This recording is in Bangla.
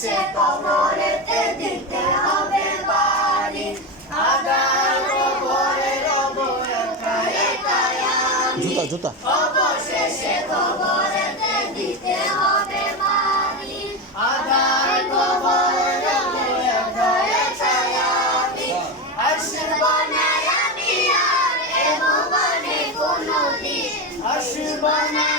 শেষে কবরেতে দিতে হবে বাড়ি আদার কবরে রব একাই আমি জুতা অবশেষে কবরেতে দিতে হবে বাড়ি আদার কবরে রব একাই আমি আসব না আমি আর এ ভুবনে কোনদিন আসব না